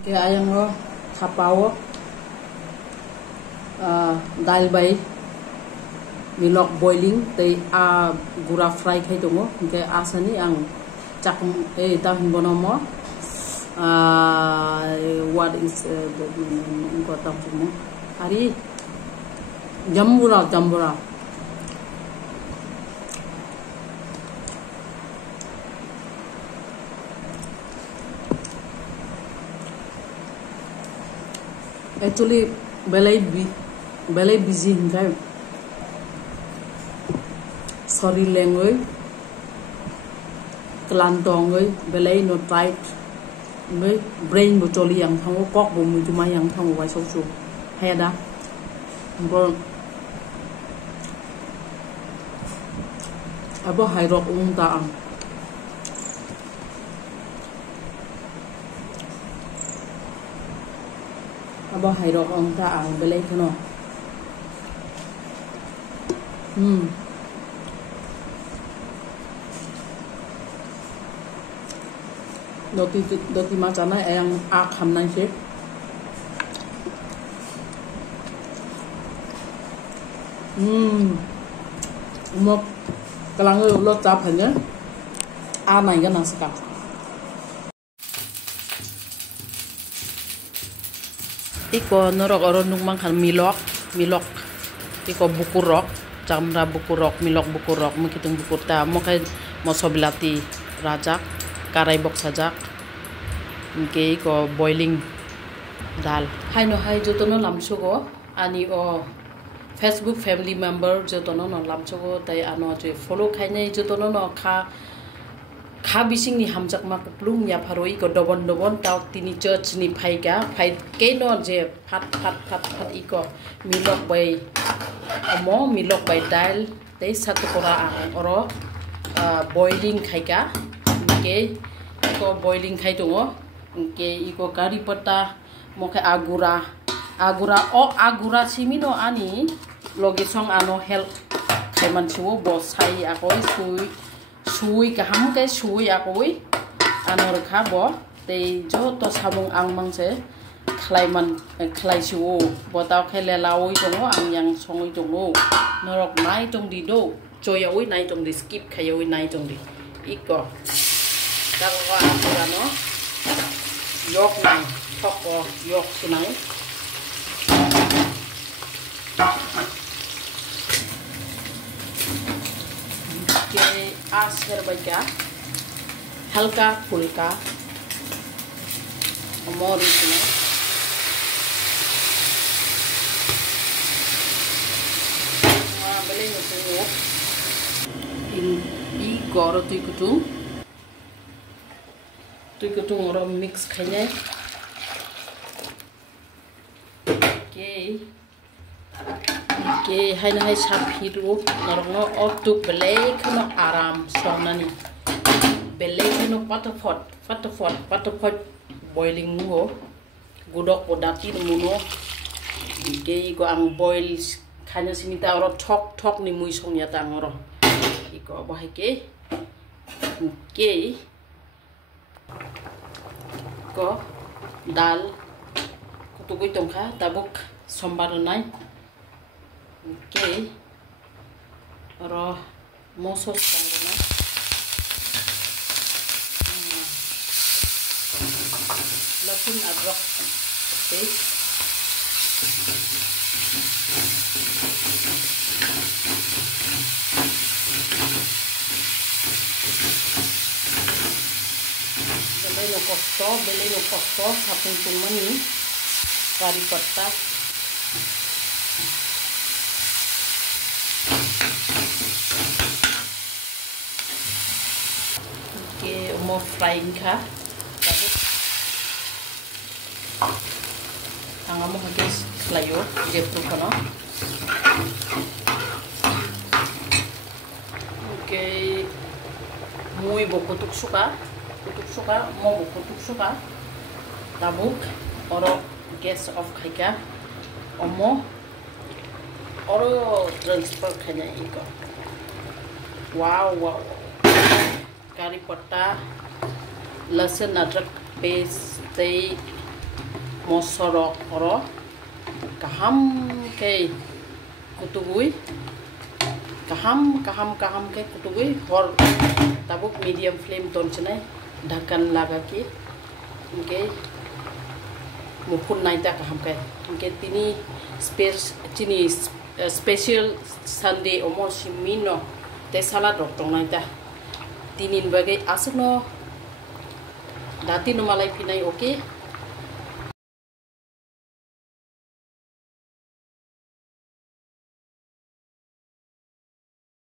Kaya ayang ro kapawo dal bay milok boiling tay gura fry khai dongo ke asani ang chakum tahin bonomo what is the important mo ari jambura actually belai busy hingga sorry language kelantong belai no tight brain botoli yang thang kok bo mu cuma yang thang wai so so heda bro abo hai rok ta ang abo hai rok ta ang belai kono doti macana yang ham nang sih một kelang lo cap hanya này cái nào sekal iko norok oron nungmang kan milok iko bukurok Jambura bukurok milok bukurok menghitung bukur ta mo kai mo soblati rajak karai bok sajak ke ko boiling dal hai no hai jotono lamsugo ani o Facebook family member jotono no lamsugo tai ano je follow khainai jotono no kha bising ni hamjak ma kuplung ya pharoi ko dobon taw tini church ni phaiga phai ke no je phat iko milok bai amo milok bai dal tai satkora oro boiling khaiga ke iko boiling khai dongo ke iko kari pata moke agura simino ani logi song ano help kaiman chuo bo sai akoi sui ka ham ke sui akoi ano rekha bo te jo to samung ang mang se khlai chuo bo taw khele lawi dongo ang yang songoi dongo norok nai tong di do choyoi nai tong di skip khayoi nai tong di iko Kalau aku no, yok nang, toko yok sunang. Ke aser baca, halka pulka, amor itu. Beli nusuk. Ini goro tu ikutung. Tui kutung orang mix kayaknya, oke, hai sapi itu, orang no optuk belai kena aram soalnya nih, belai kena patafot boiling ngo, gudok bodati muno, oke, go ang boil kayaknya sini ta orang tok nih muisongnya ta orang, iko bahaya oke. Ko dal kutugoy tongka tabuk sombar nai okay ro mosos na lasun adrak okay beli no kosto sapung sngmani kari pata oke mau frying ka tapi angamo habis slayo je prukana oke muy bokutuk suka mau kutuk suka tabuk oro gas off khaika omo oro transfer khanya iko wow kari pata लहसुन अदरक paste mosorok oro kaham ke kutugui kaham ke kutugui hor tabuk medium flame ton chenai ढक्कन लगा के इनके मुखुन नाइता kaham ke इनके तिनी स्पेशल संडे ओमो सिमिनो te salad rok tong naita tinin bagai asno dati no malai pinai oke